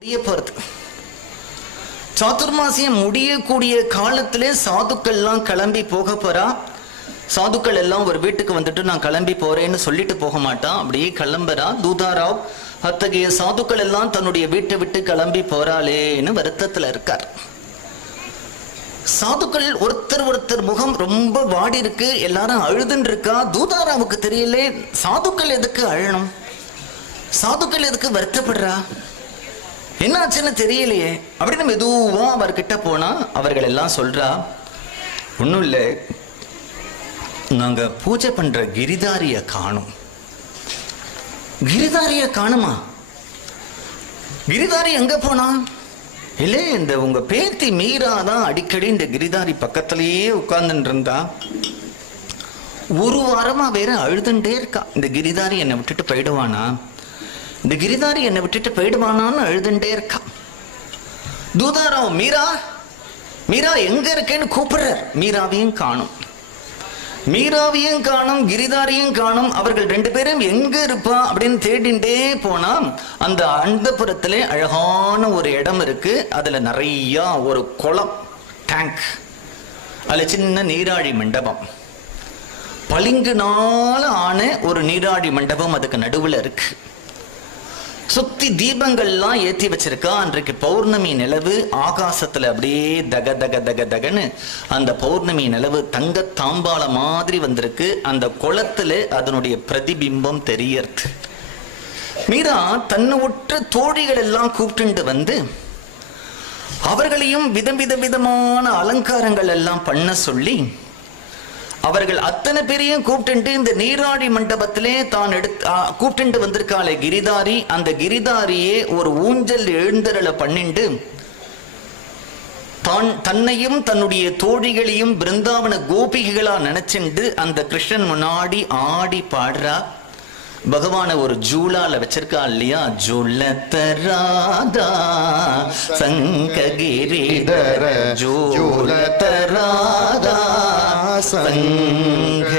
முடிய போறது. சாதுர்மாசியம் முடியக்கூடிய காலத்திலே சாதுக்கள்லாம் கிளம்பி போக போறா. சாதுக்கள் எல்லாம் ஒரு வீட்டுக்கு வந்துட்டு நான் கிளம்பி போறேன்னு சொல்லிட்டு போக மாட்டான், அப்படியே கிளம்புறா. தூதாராவ் அத்தகைய சாதுக்கள் எல்லாம் தன்னுடைய வீட்டை விட்டு கிளம்பி போறாளேன்னு வருத்தத்துல இருக்கார். சாதுக்கள் ஒருத்தர் முகம் ரொம்ப வாடி இருக்கு, எல்லாரும் அழுதுன்னு இருக்கா. தூதாராவுக்கு தெரியல சாதுக்கள் எதுக்கு அழணும், சாதுக்கள் எதுக்கு வருத்தப்படுறா, என்னாச்சுன்னு தெரியலையே அப்படின்னு மெதுவா அவர்கிட்ட போனா அவர்கள் எல்லாம் சொல்றா, ஒன்றும் இல்லை, நாங்க பூஜை பண்ற கிரிதாரிய காணும். கிரிதாரிய காணுமா? கிரிதாரி எங்க போனா? இல்லை, இந்த உங்க பேத்தி மீரா தான் அடிக்கடி இந்த கிரிதாரி பக்கத்திலேயே உட்கார்ந்துட்டு இருந்தா. ஒரு வாரமா வேற அழுதுண்டே இருக்கா, இந்த கிரிதாரி என்னை விட்டுட்டு போயிடுவானா, இந்த கிரிதாரி என்னை விட்டுட்டு போயிடுவானான்னு அழுதுண்டே இருக்கா. தூதாராவ் மீரா மீரா எங்க இருக்கேன்னு கூப்பிடுறார். மீராவையும் காணும், மீராவையும் காணும், கிரிதாரியும் காணும். அவர்கள் ரெண்டு பேரும் எங்க இருப்பா அப்படின்னு தேடிண்டே போனா அந்த அந்தப்புறத்திலே அழகான ஒரு இடம் இருக்கு. அதுல நிறைய ஒரு குளம், டேங்க், அதுல சின்ன நீராழி மண்டபம், பளிங்குனால ஆன ஒரு நீராழி மண்டபம் அதுக்கு நடுவுல இருக்கு. சுத்தி தீபங்கள்லாம் ஏற்றி வச்சிருக்கா. அன்றைக்கு பௌர்ணமி நிலவு ஆகாசத்துல அப்படியே தக தக தக தகன்னு அந்த பௌர்ணமி நிலவு தங்க தாம்பாள மாதிரி வந்திருக்கு. அந்த குளத்துல அதனுடைய பிரதிபிம்பம் தெரியறது. மீரா தன்னை ஒற்ற தோழிகள் எல்லாம் கூப்பிட்டு வந்து அவர்களையும் விதமான அலங்காரங்கள் எல்லாம் பண்ண சொல்லி அவர்கள் அத்தனை பேரையும் கூப்பிட்டு இந்த நீராடி மண்டபத்திலே தான் கூப்பிட்டு வந்திருக்காளே கிரிதாரி, அந்த கிரிதாரியே ஒரு ஊஞ்சல் எழுந்தருளை பண்ணிண்டு தன்னையும் தன்னுடைய தோழிகளையும் பிருந்தாவன கோபிகளா நினைச்சுண்டு அந்த கிருஷ்ணன் முன்னாடி ஆடி பாடுறா. பகவான ஒரு ஜூலால வச்சிருக்கா இல்லையா, ஜூலதராதா சங்ககிரிதர ஜூலதராதா संग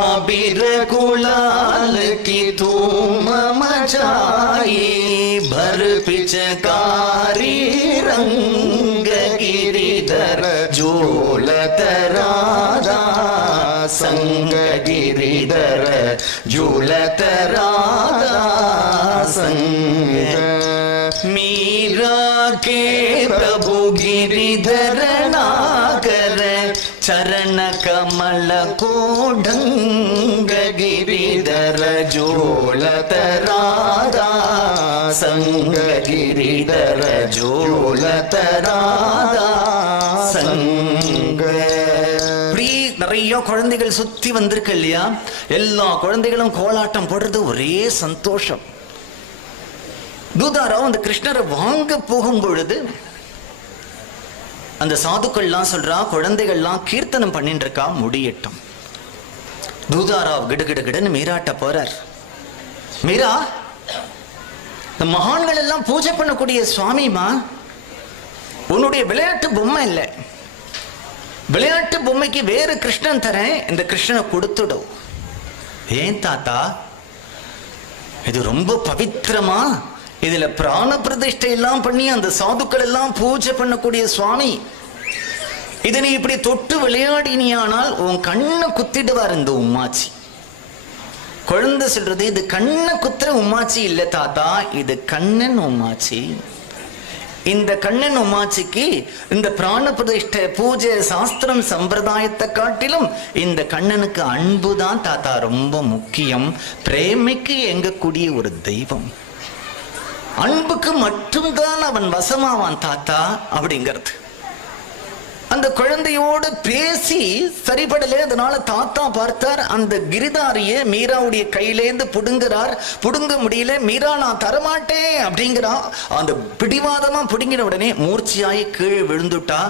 अबीर गुलाल की धूम मचाई, भर पिचकारी रंग गिरिधर झूलत राधा संग गिरिधर झूलत राधा संग। मीरा के प्रभु गिरिधर नागर चरण कमल कोढंग गिरिधर झूलत राधा संग गिरिधर झूलत राधा संग। நிறைய குழந்தைகள் சுத்தி வந்திருக்கு இல்லையா, எல்லா குழந்தைகளும் கோலாட்டம் போடுறது, ஒரே சந்தோஷம். தூதாராவ் அந்த கிருஷ்ணரை வாங்க போகும் பொழுது அந்த சாதுக்கள்லாம் சொல்றா, குழந்தைகள்லாம் கீர்த்தனம் பண்ணிட்டு இருக்கா, முடியட்டும். தூதாராவ் கிடுகிடுன்னு மீராட்ட போறார். மீரா, இந்த மகான்கள் எல்லாம் பூஜை பண்ணக்கூடிய சுவாமிமா, உன்னுடைய விளையாட்டு பொம்மை இல்லை, விளையாட்டு பொம்மைக்கு வேறு கிருஷ்ணன் தரேன், இந்த கிருஷ்ணனை கொடுத்துடும். ஏன் தாத்தா, இது ரொம்ப பவித்திரமா, இதுல பிராண பிரதிஷ்டை எல்லாம் பண்ணி அந்த சாதுக்கள் எல்லாம் பூஜை பண்ணக்கூடிய சுவாமி, இதனை இப்படி தொட்டு விளையாடினியானால் உன் கண்ணை குத்திடுவார் இந்த உம்மாச்சி. குழந்தை சொல்றது, இது கண்ணை குத்துற உம்மாச்சி இல்ல தாத்தா, இது கண்ணன் உம்மாச்சி. இந்த கண்ணன் உமாச்சிக்கு இந்த பிராண பிரதிஷ்டை பூஜை சாஸ்திரம் சம்பிரதாயத்தை காட்டிலும் இந்த கண்ணனுக்கு அன்புதான் தாத்தா ரொம்ப முக்கியம். பிரேமைக்கு எங்கக்கூடிய ஒரு தெய்வம், அன்புக்கு மட்டும்தான் அவன் வசமாவான் தாத்தா அப்படிங்கிறது. அந்த குழந்தையோடு பேசி சரிபடலே, அதனால தாத்தா பார்த்தார், அந்த கிரிதாரிய மீராவுடைய கையிலேந்து புடுங்குறார். புடுங்க முடியல, மீரா நான் தரமாட்டேன் அப்படிங்கிறா. அந்த பிடிவாதமா புடுங்கின உடனே மூர்ச்சியாய் கீழே விழுந்துட்டா.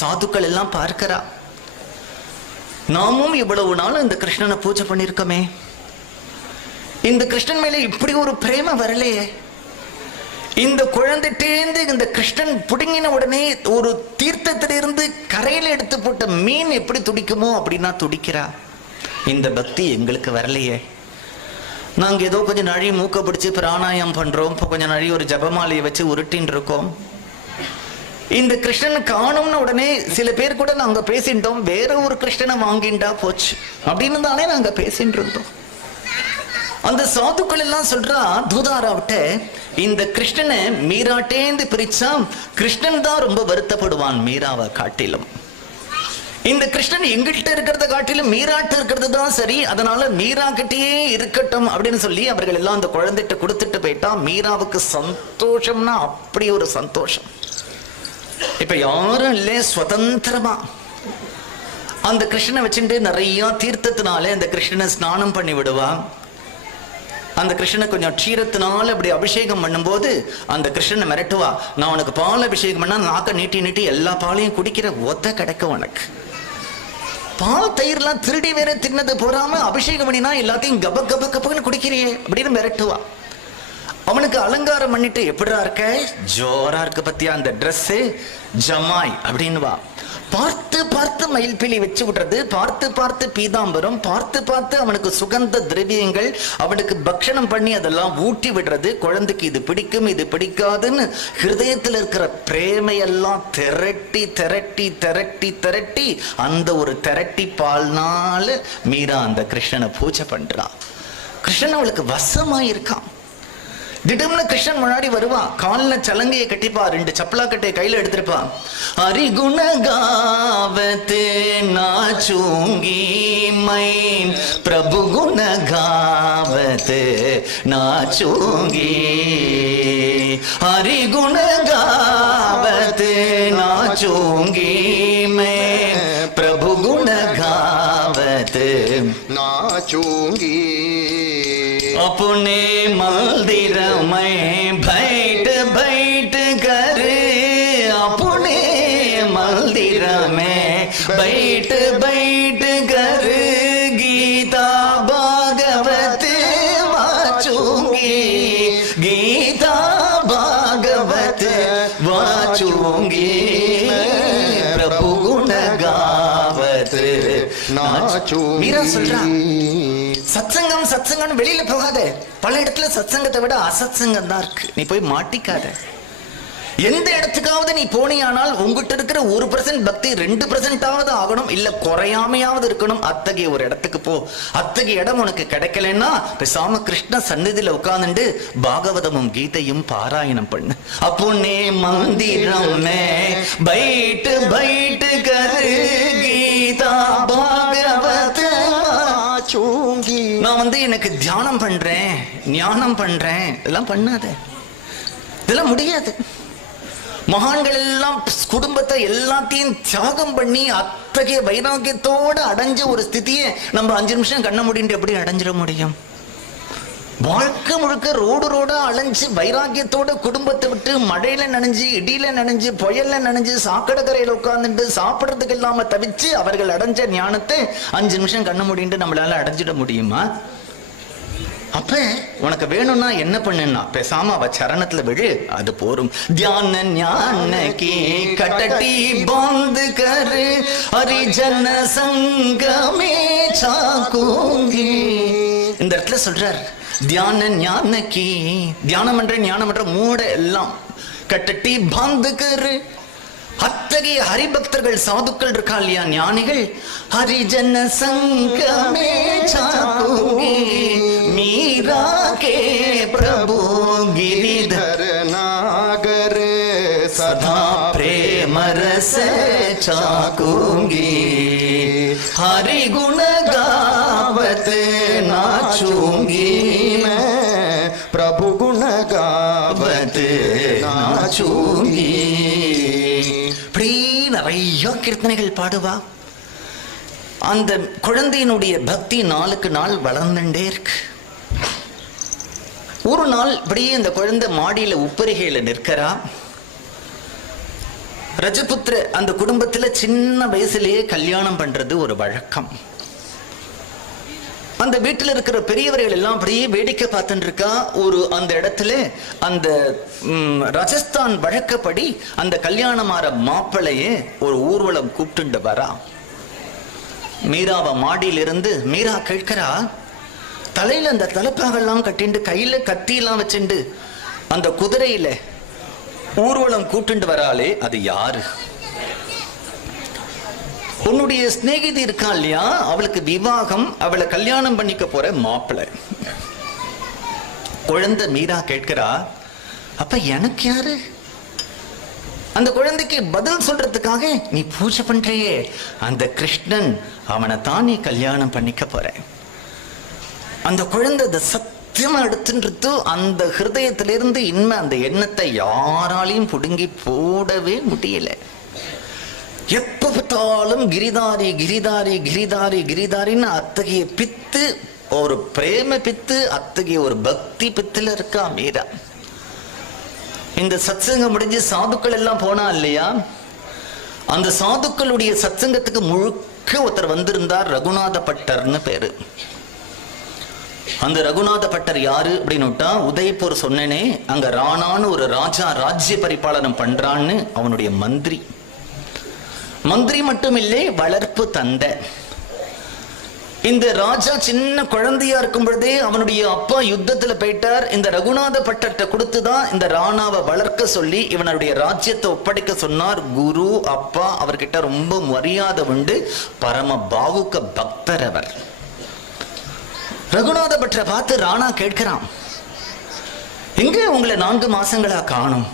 சாதுக்கள் எல்லாம் பார்க்கிறா, நாமும் இவ்வளவு நாள் இந்த கிருஷ்ணனை பூஜை பண்ணிருக்கோமே, இந்த கிருஷ்ணன் மேல இப்படி ஒரு பிரேம வரலையே, இந்த குழந்தைட்டேந்து இந்த கிருஷ்ணன் புடுங்கின உடனே ஒரு தீர்த்தத்திலிருந்து கரையில எடுத்து போட்ட மீன் எப்படி துடிக்குமோ அப்படின்னா துடிக்கிறா. இந்த பக்தி எங்களுக்கு வரலையே, நாங்க ஏதோ கொஞ்சம் நழி மூக்க பிடிச்சு பிராணாயம் பண்றோம், இப்போ கொஞ்சம் நழி ஒரு ஜபமாலையை வச்சு உருட்டின்னு இருக்கோம். இந்த கிருஷ்ணன் காணும்னு உடனே சில பேர் கூட நாங்க பேசிட்டோம், வேற ஒரு கிருஷ்ணனை வாங்கிண்டா போச்சு அப்படின்னு தானே நாங்க பேசிட்டு இருந்தோம். அந்த சாதுக்கள் எல்லாம் சொல்றா தூதாராவிட்ட, இந்த கிருஷ்ணனை மீராட்டேந்து பிரிச்சா கிருஷ்ணன் தான் ரொம்ப வருத்தப்படுவான் மீராவை காட்டிலும். இந்த கிருஷ்ணன் எங்கிட்ட இருக்கிறத காட்டிலும் மீராட்ட இருக்கிறது தான் சரி, அதனால மீரா கிட்டே இருக்கட்டும் அப்படின்னு சொல்லி அவர்கள் எல்லாம் அந்த குழந்தைகிட்ட கொடுத்துட்டு போயிட்டா. மீராவுக்கு சந்தோஷம்னா அப்படி ஒரு சந்தோஷம். இப்ப யாரும் இல்லை, சுதந்திரமா அந்த கிருஷ்ணனை வச்சுட்டு நிறைய தீர்த்தத்தினால அந்த கிருஷ்ணனை ஸ்நானம் பண்ணி விடுவா. அந்த கிருஷ்ணனை கொஞ்சம் க்ஷீரத்தினால அப்படி அபிஷேகம் பண்ணும்போது அந்த கிருஷ்ணனை மிரட்டுவா, நான் உனக்கு பால் அபிஷேகம் பண்ணா நாக்க நீட்டி நீட்டி எல்லா பாலையும் குடிக்கிற ஒத்த கிடைக்கும் உனக்கு. பால் தயிர்லாம் திருடி வேற தின்னது போறாம அபிஷேகம் பண்ணினா எல்லாத்தையும் கப கப கபன்னு குடிக்கிறியே அப்படின்னு மிரட்டுவா. அவனுக்கு அலங்காரம் பண்ணிட்டு எப்படிடா இருக்க, ஜோரா இருக்கு பத்தியா அந்த ட்ரெஸ் ஜமாய் அப்படின்னுவா. பார்த்து பார்த்து மயில்பிலி வச்சு விடுறது, பார்த்து பார்த்து பீதாம்பரம், பார்த்து பார்த்து அவனுக்கு சுகந்த திரவியங்கள், அவனுக்கு பக்ஷணம் பண்ணி அதெல்லாம் ஊட்டி விடுறது. குழந்தைக்கு இது பிடிக்கும் இது பிடிக்காதுன்னு ஹிருதயத்தில் இருக்கிற பிரேமையெல்லாம் திரட்டி திரட்டி திரட்டி திரட்டி அந்த ஒரு திரட்டி பால்னால மீரா அந்த கிருஷ்ணனை பூஜை பண்றான். கிருஷ்ணன் அவளுக்கு வசமாயிருக்கான். திடம்னு கிருஷ்ணன் முன்னாடி வருவான், காலில் சலங்கையை கட்டிப்பா, 2 சப்பலா கட்டையை கையில எடுத்திருப்பான். ஹரிகுண காவத்து நாச்சூங்கி மை பிரபு குண காவத்து நாச்சூங்கி, ஹரிகுண காவத்து நாச்சூங்கி மை பிரபு குண காவத்து நாச்சூங்கி, अपने मंदिर में बैठ बैठ कर, अपने मंदिर में बैठ बैठ कर गीता भागवत वाचूंगी, गीता भागवत वाचूंगी, प्रभु गुण गावत नाचूंगी. மீரா சொல்றா, சத்சங்கம் சத்சங்கம் வெளியில போகாத, பல இடத்துல சத்சங்கத்தை விட அசத்சங்கம் தான் இருக்கு, நீ போய் மாட்டிக்காத. எந்த இடத்துக்காவது நீ போனியானால் உங்ககிட்ட இருக்கிற 1% பக்தி 2% ஆகணும், இல்ல குறையாமையாவது இருக்கணும். அத்தகைய ஒரு இடத்துக்கு போ. அத்தகைய இடம் உனக்கு கிடைக்கலன்னா பேசாம கிருஷ்ண சந்நிதியில உட்கார்ந்துட்டு பாகவதமும் கீதையும் பாராயணம் பண்ணு. அப்போனே மந்திரம் பைட் பைட் கரு கீதா பாகவத சூங்கி. நான் எனக்கு தியானம் பண்றேன் ஞானம் பண்றேன், இதெல்லாம் பண்ணாத, இதெல்லாம் முடியாது. மகான்கள் எல்லாம் குடும்பத்தை எல்லாத்தையும் தியாகம் பண்ணி அத்தகைய வைராக்கியத்தோட அடைஞ்ச ஒரு ஸ்திதியை நம்ம 5 நிமிஷம் கண்ண முடிந்து எப்படி அடைஞ்சிட முடியும்? வாழ்க்கை முழுக்க ரோடு ரோடா அலைஞ்சு வைராக்கியத்தோட குடும்பத்தை விட்டு மழையில நனைஞ்சு இடியில நனைஞ்சு புயல்ல நனைஞ்சு சாக்கடைக்கரையில உட்கார்ந்துட்டு சாப்பிடறதுக்கு இல்லாம தவிச்சு அவர்கள் அடைஞ்ச ஞானத்தை 5 நிமிஷம் கண்ண முடிந்து நம்மளால அடைஞ்சிட முடியுமா? அப்ப உனக்கு வேணும்னா என்ன பண்ணுன்னா பேசாம அவ சரணத்துல விழு, அது போரும். தியான ஞான கி கட்டட்டி பந்த் கரு ஹரிஜன சங்கமே சாக்கூங்கி. இந்த இடத்துல சொல்றார், தியான ஞான கி, தியானம் பண்ற ஞானம் பண்ற மூட எல்லாம் கட்டட்டி பந்த் கரு. அத்தகைய ஹரிபக்தர்கள் சாதுக்கள் இருக்கா இல்லையா, ஞானிகள், ஹரிஜன சங்கமே சாக்கூங்கி மீரா கே பிரபு गिरिधर नागर सदा प्रेम रस चाकूंगी हरि गुण गावत नाचूंगी मैं प्रभु गुण गावत नाचूंगी. இப்படி நிறைய கீர்த்தனைகள் பாடுவா. அந்த குழந்தையினுடைய பக்தி நாளுக்கு நாள் வளர்ந்துட்டே இருக்கு. ஒரு நாள் இப்படியே இந்த குழந்தை மாடியில உப்பரிகையில நிற்கிறா. ரஜபுத்திர அந்த குடும்பத்துல சின்ன வயசுலயே கல்யாணம் பண்றது ஒரு வழக்கம். அந்த வீட்டில் இருக்கிற பெரியவர்கள் எல்லாம் அப்படியே வேடிக்கை பார்த்துட்டு இருக்கா. அந்த இடத்துல அந்த ராஜஸ்தான் வழக்கப்படி அந்த கல்யாணமாற மாப்பிள்ளையே ஒரு ஊர்வலம் கூப்பிட்டு வரா. மீராவை மாடியிலிருந்து மீரா கேட்கிறா, தலையில அந்த தலைப்பாகெல்லாம் கட்டிண்டு கையில கத்தியெல்லாம் வச்சுண்டு அந்த குதிரையில ஊர்வலம் கூட்டுண்டு வராளே, அது யாரு? உன்னுடைய சிநேகிதி இருக்கா இல்லையா, அவளுக்கு விவாகம், அவளை கல்யாணம் பண்ணிக்க போற மாப்பிள்ளை. குழந்தை மீரா கேட்கிறா, அப்ப எனக்கு யாரு? அந்த குழந்தைக்கு பதில் சொல்றதுக்காக, நீ பூஜை பண்றியே அந்த கிருஷ்ணன், அவனை தான் நீ கல்யாணம் பண்ணிக்க போற. அந்த குழந்தை சத்தியமா எடுத்துன்றது அந்த ஹிருதயத்திலிருந்து இன்மை அந்த எண்ணத்தை யாராலையும் புடுங்கி போடவே முடியல. எப்ப பார்த்தாலும் கிரிதாரி கிரிதாரி கிரிதாரி கிரிதாரின்னு அத்தகைய பித்து, ஒரு பிரேம பித்து, அத்தகைய ஒரு பக்தி பித்துல இருக்கா மீரா. இந்த சத்சங்கம் முடிஞ்சு சாதுக்கள் எல்லாம் போனா இல்லையா, அந்த சாதுக்களுடைய சத்சங்கத்துக்கு முழுக்க ஒருத்தர் வந்திருந்தார், ரகுநாத பட்டர்னு பேரு. அந்த ரகுநாத பட்டர் யாரு அப்படின்னுட்டா, உதய்பூர் சொன்னேனே அங்க ராணான்னு ஒரு ராஜா ராஜ்ய பரிபாலனம் பண்றான்னு அவனுடைய மந்திரி. மந்திரி மட்டும் இல்லை, வளர்ப்பு தந்தை. இந்த ராஜா சின்ன குழந்தையா இருக்கும் பொழுதே அவனுடைய அப்பா யுத்தத்துல போயிட்டார். இந்த ரகுநாத பட்டர்கிட்ட கொடுத்துதான் இந்த ராணாவை வளர்க்க சொல்லி இவனுடைய ராஜ்யத்தை ஒப்படைக்க சொன்னார் குரு. அப்பா அவர்கிட்ட ரொம்ப மரியாதை உண்டு, பரம பாவுக்க பக்தர் அவர். ரகுநாத பட்டரை பார்த்து ராணா கேட்கிறான், எங்க உங்களை 4 மாசங்களா காணும்?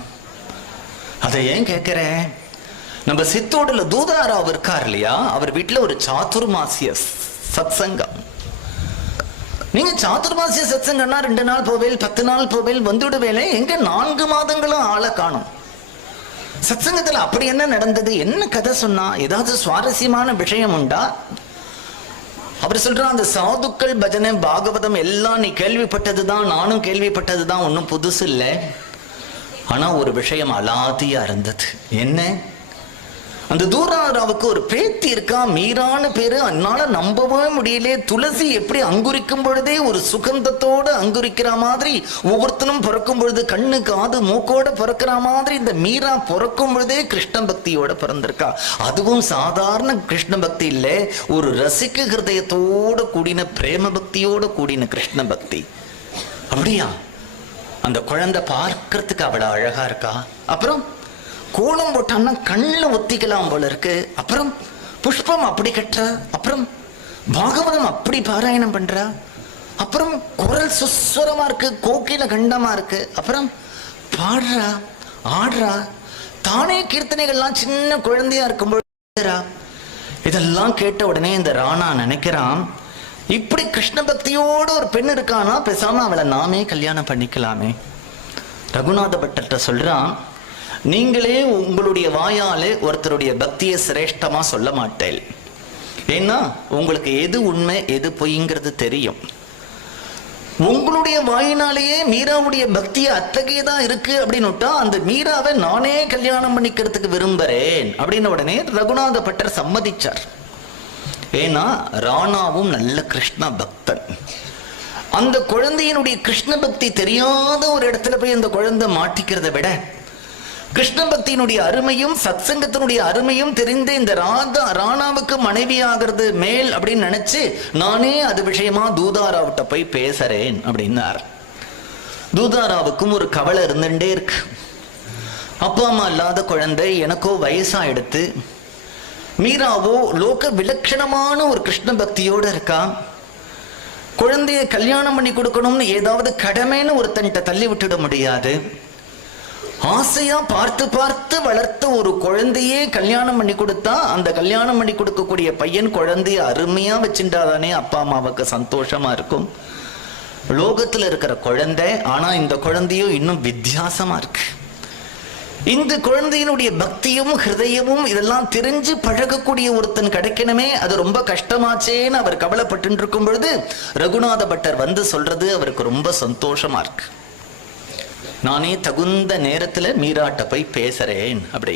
அதை ஏன் கேட்கிற? நம்ம சித்தோடுல தூதாராவ் இருக்கார் இல்லையா, அவர் வீட்டுல ஒரு சாதுர்மாசிய சத்சங்கம். நீங்க சாதுர்மாசிய சத்சங்கம்னா 2 நாள் போவேல், 10 நாள் போவேல், வந்துடுவேலே, எங்க 4 மாதங்களும் ஆளை காணும்? சத்சங்கத்துல அப்படி என்ன நடந்தது, என்ன கதை சொன்னா, ஏதாவது சுவாரஸ்யமான விஷயம் உண்டா? அவர் சொல்றான், அந்த சாதுக்கள் பஜனை பாகவதம் எல்லாம் நீ கேள்விப்பட்டதுதான், நானும் கேள்விப்பட்டதுதான், ஒன்னும் புதுசு இல்லை. ஆனா ஒரு விஷயம் அலாதியா இருந்தது. என்ன? அந்த தூராராவுக்கு ஒரு பேத்தி இருக்கா, மீரான பேரு. அதனால நம்பவே முடியல. துளசி எப்படி அங்குரிக்கும் பொழுதே ஒரு சுகந்தத்தோட அங்குரிக்கிற மாதிரி, ஒவ்வொருத்தனும் பிறக்கும் பொழுது கண்ணு காது மூக்கோட பிறக்கிற மாதிரி இந்த மீரா பிறக்கும் பொழுதே கிருஷ்ண பக்தியோட பிறந்திருக்கா. அதுவும் சாதாரண கிருஷ்ண பக்தி இல்ல, ஒரு ரசிக்க ஹிருதயத்தோட கூடின பிரேம பக்தியோட கூடின கிருஷ்ண பக்தி. அப்படியா? அந்த குழந்தை பார்க்கறதுக்கு அவ்வளவு அழகா இருக்கா. அப்புறம் கோலம் போட்டான்னா கண்ணில் ஒத்திக்கலாம் போல இருக்கு. அப்புறம் புஷ்பம் அப்படி கட்டுறா. அப்புறம் பாகவதம் அப்படி பாராயணம் பண்றா. அப்புறம் குரல் சுஸ்வரமா இருக்கு, கோக்கில கண்டமா இருக்கு. அப்புறம் பாடுறா, ஆடுறா, தானே கீர்த்தனைகள்லாம் சின்ன குழந்தையா இருக்கும்போது. இதெல்லாம் கேட்ட உடனே இந்த ராணா நினைக்கிறான், இப்படி கிருஷ்ண பக்தியோட ஒரு பெண் இருக்கானா, பேசாம அவளை நாமே கல்யாணம் பண்ணிக்கலாமே. ரகுநாத பட்டர்கிட்ட சொல்றான், நீங்களே உங்களுடைய வாயாலே ஒருத்தருடைய பக்தியை சிரேஷ்டமா சொல்ல மாட்டேன். ஏன்னா உங்களுக்கு எது உண்மை எது பொய்ங்கிறது தெரியும். உங்களுடைய வாயினாலேயே மீராவுடைய பக்தியை அத்தகையதா இருக்கு அப்படின்னுட்டா, அந்த மீராவை நானே கல்யாணம் பண்ணிக்கிறதுக்கு விரும்புறேன் அப்படின்னு உடனே ரகுநாத பட்டர் சம்மதிச்சார். ஏன்னா ராணாவும் நல்ல கிருஷ்ண பக்தன். அந்த குழந்தையினுடைய கிருஷ்ண பக்தி தெரியாத ஒரு இடத்துல போய் அந்த குழந்தை மாட்டிக்கிறத விட, கிருஷ்ண பக்தியினுடைய அருமையும் சத்சங்கத்தினுடைய அருமையும் தெரிந்து இந்த ராணாவுக்கு மனைவி ஆகிறது மேல் அப்படின்னு நினைச்சு, நானே அது விஷயமா தூதாராவிட்ட போய் பேசுறேன் அப்படின்னார். தூதாராவுக்கும் ஒரு கவலை இருந்துட்டே இருக்கு. அப்பா அம்மா இல்லாத குழந்தை, எனக்கோ வயசா எடுத்து, மீராவோ லோக விலட்சணமான ஒரு கிருஷ்ண பக்தியோட இருக்கா. குழந்தைய கல்யாணம் பண்ணி கொடுக்கணும்னு ஏதாவது கடமைன்னு ஒருத்தன்ட்ட தள்ளி விட்டுட முடியாது. ஆசையா பார்த்து பார்த்து வளர்த்த ஒரு குழந்தையே கல்யாணம் பண்ணி கொடுத்தா, அந்த கல்யாணம் பண்ணி கொடுக்கக்கூடிய பையன் குழந்தைய அருமையா வச்சுட்டாதானே அப்பா அம்மாவுக்கு சந்தோஷமா இருக்கும். லோகத்துல இருக்கிற குழந்தை, ஆனா இந்த குழந்தையும் இன்னும் வித்தியாசமா இருக்கு. இந்த குழந்தையினுடைய பக்தியும் ஹிருதயமும் இதெல்லாம் தெரிஞ்சு பழகக்கூடிய ஒருத்தன் கிடைக்கணுமே, அது ரொம்ப கஷ்டமாச்சேன்னு அவர் கவலைப்பட்டு இருக்கும் பொழுது ரகுநாத பட்டர் வந்து சொல்றது அவருக்கு ரொம்ப சந்தோஷமா இருக்கு. நானே தகுந்த நேரத்துல மீராட்ட போய் பேசுறேன் அப்படி.